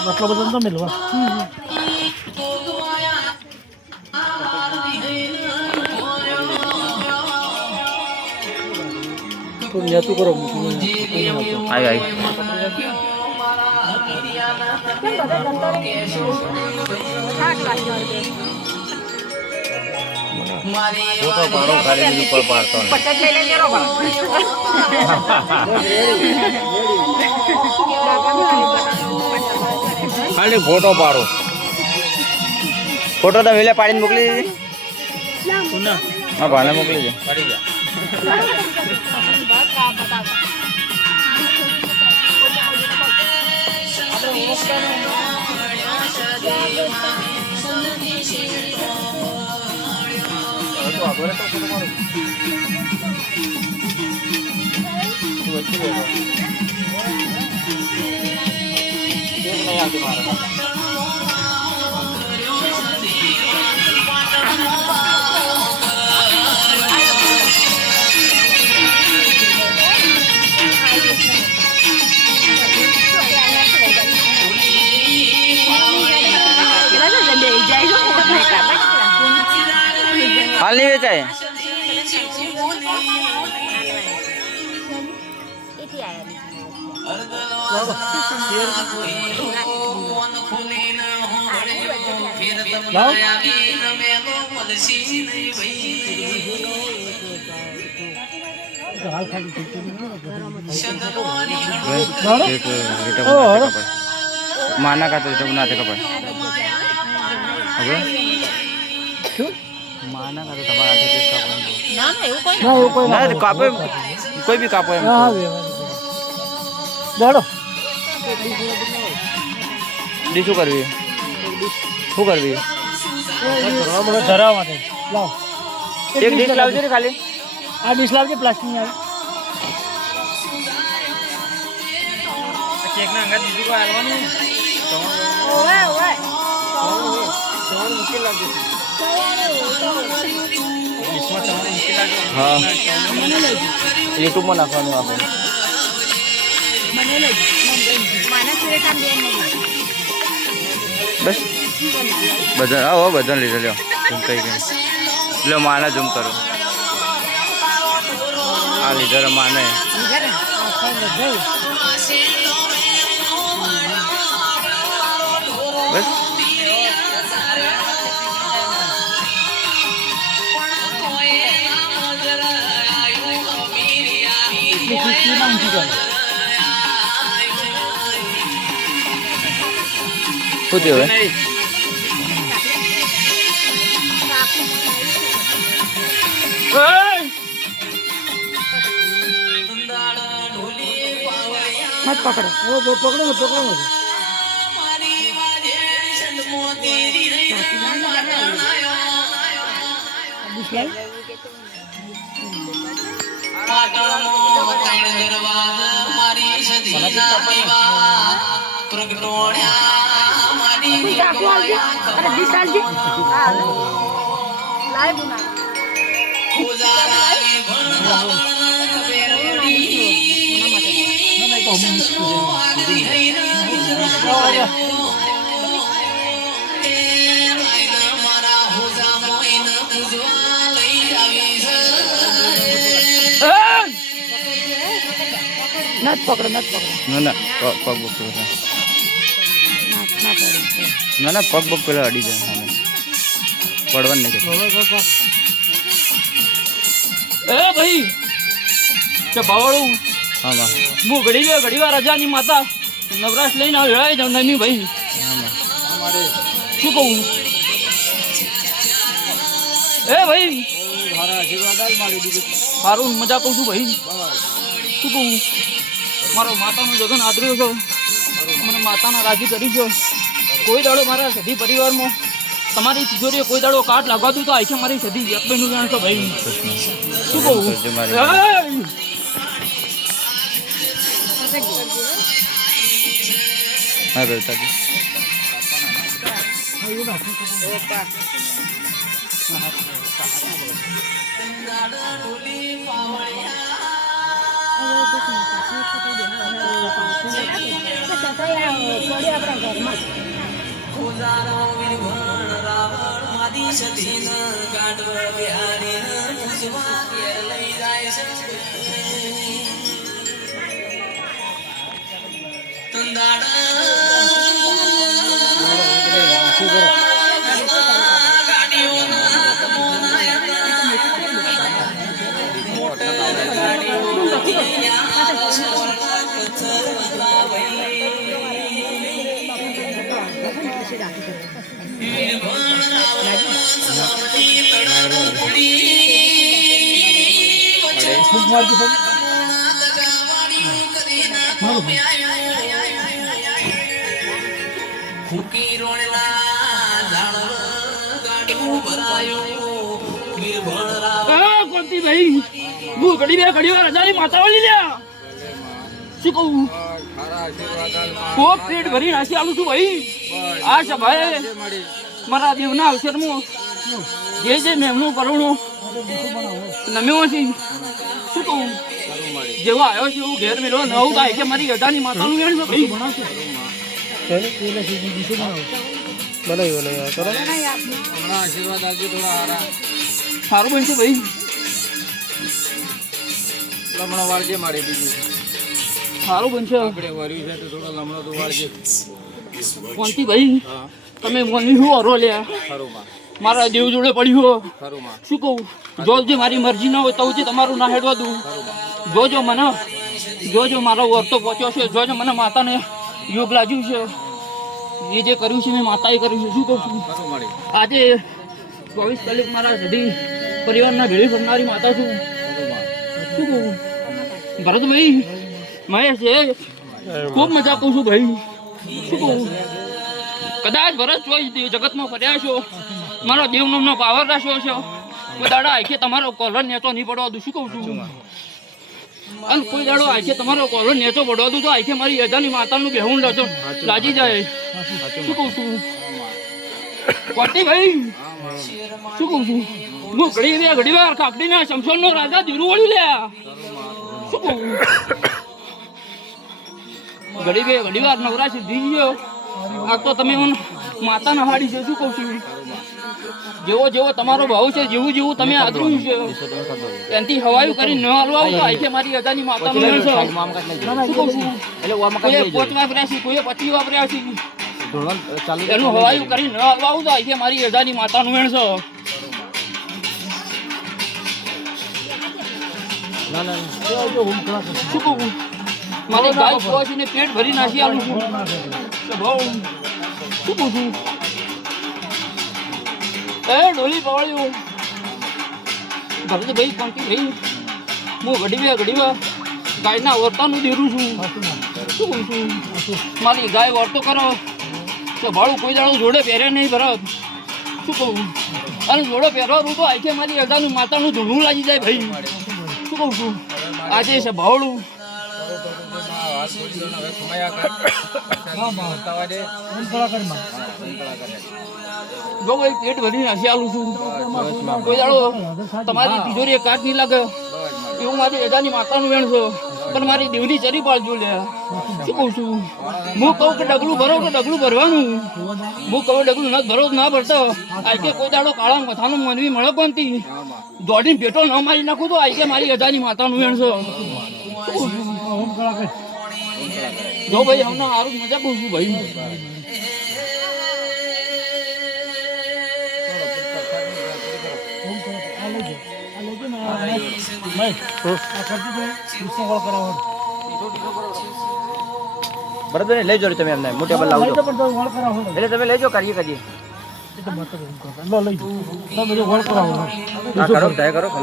આટલો બધો તો મેલવા તો નેતું કરો આઈ આઈ ફોટો પાડો ખાલી ઉપર પાડતો ખાલી ફોટો પાડો ફોટો તો વેલે પાડીને મોકલી દીધી હા ભાને મોકલી દે પાડી જા हाल नहीं बेचा है माना का तो बनाते कपड़े माना का तो તમારા હાથે પીસ કાપવાનું ના ના એવું કોઈ ના એવું કોઈ ના કાપે કોઈ બી કાપો એમ હા દેડો ડી શું કરવી મને ધરાવ માટે લાવ એક ડીશ લાવજો ને ખાલી આ ડીશ લાવજો પ્લાસ્ટિક ની આવે કેક ના અંગા બીજું કોઈ આલવાનું ઓય ઓય સવાલ મુશ્કેલ લાગે हाँ यूट्यूब में नाखવાનું આપણે બસ બધા આવો બધા લીધા લ્યો ઝૂમ કઈ ગઈ લ્યો માના ઝૂમ કરો આ લીધા માને બસ શું થયું મત પકડો પકડો नत पकड़ो ना ना पग बुक ना ना पग बुक पेला अड़ी जाए पड़वन नहीं ए भाई के बावड़ू हाँ माँ मु घड़ी वा राजा नी माता नवराश लईने वेळाई जाऊ नमी भाई हाँ माँ શું કહું એ ભાઈ સારું મજા કહું છું ભાઈ શું કહું મારો માતાનો જગન આદર્યો છો મને માતાના રાજી કરી છો કોઈ દાડો મારા સધી પરિવારમાં તમારી તિજોરીએ કોઈ દાડો કાટ લાગવાતું તો આખે મારી સધી એકબીનું જાણશો ભાઈ શું કહું हाँ बेटा जी કોંતી ભાઈ હું ઘડી વાર હજારી માતા વાળી લ્યા શું કહું ખૂબ પેટ ભરી નાસી આલું છું ભાઈ આ છે ભાઈ મારા દેવના અવસરમાં જે મેમનું કરુણું નમ્યો છે શું કહું જેવો આવ્યો છે એવું ઘેર મેળવો નવું થાય કે મારી ગધાની માતાનું વેણ છે ભાઈ આશીર્વાદ આપજો થોડા હારા સારું બનશે ભાઈ લમણો વાળજે મારી બીજું સારું બનશે આપણે વર્યું છે તો થોડો લમણો તો વાળજે કોંતી ભાઈ હા તમે મને શું હરો લ્યા ખરું માં મારા દેવ જોડે પડ્યું ખરું માં શું કહું જો મારી મરજી ના હોય તો હું તમારું ના હેડવા દઉં જોજો મને જોજો મારો વર્તો પહોંચ્યો છે જોજો મને માતાને યોગ લાગ્યું છે એ જે કર્યું છે મેં માતાએ કર્યું છે શું કહું છું ખરું મળી આજે 24 કલાક મારા સધી પરિવારના ભેળી કરનારી માતા છું શું કહું ભરતભાઈ મહેશ છે ખૂબ મજા કહું છું ભાઈ શું કહું કદાચ ભરત ચોઈસ જગતમાં ફર્યા છો મારો દેવનામનો પાવર રાખ્યો છે દાડા આખે તમારો કોલર નેચો નહીં પડવા દઉં શું કહું છું અને કોઈ દાડો આખે તમારો કોલર નેચો પડવા દઉં તો આખે મારી યજાની માતાનું બેહું લજો લાજી જાય શું કહું છું કોટી ભાઈ શું કહું છું હું ઘડી વાર કાપડીના શમશોનનો રાજા ધીરું વળ્યું લ્યા શું કહું ઘડી વાર નવરા સીધી ગયો આ તો તમે માતા નહાડી છે શું કહું છું જેવો તમારો ભાવ છે જેવું તમે આદરું છે એનાથી હવાયું કરીને ન હાલવા આવું તો આખે મારી અજાની માતાનું મેળ છે શું કહું છું કોઈએ 5 વાપર્યા છે કોઈએ 25 વાપર્યા છે એનું હવાયું કરીને ન હાલવા આવું તો આખે મારી અજાની માતાનું મેળ છે શું કહું મારી ગાય પહોંચીને પેટ ભરી નાખી આલું છું શું કહું છું એ ડોલી પવાળ્યું ભરતભાઈ કોંતી ભાઈ હું ઘડી વાર ગાયના વર્તાનું દેરું છું શું કહું છું મારી ગાય વર્તો કરો તો ભાડું કોઈ દાડું જોડે પહેરે નહીં ભરત શું કહું અને જોડે પહેરવાનું તો આખે મારી અજાનું માતાનું ધૂળું લાગી જાય ભાઈ શું કહું છું આજે છે ભાવડું જો ભાઈ પેટ ભરી નાસી આલું છું કોઈ દાડો તમારી તિજોરી કાટ નહીં લાગે એવું મારી એજાની માતાનું વેણ છે પણ મારી દેવની ચરી પાડજો લે શું કહું છું હું કહું કે ડગલું ભરો તો ડગલું ભરવાનું હું કહું ડગલું ન ભરો ના ભરતો આજે કોઈ દાડો કાળા મથાનું મનવી મળે કોનતી દોડીને પેટ્રોલ ન મારી નાખું તો આજે મારી એજાની માતાનું વેણ છે જો ભાઈ અમને સારું મજા કહું છું ભાઈ બરાબર લઈ જાઓ તમે એમને મોટે બલ લાવજો એટલે તમે લઈ જાઓ કરીએ કરો કરો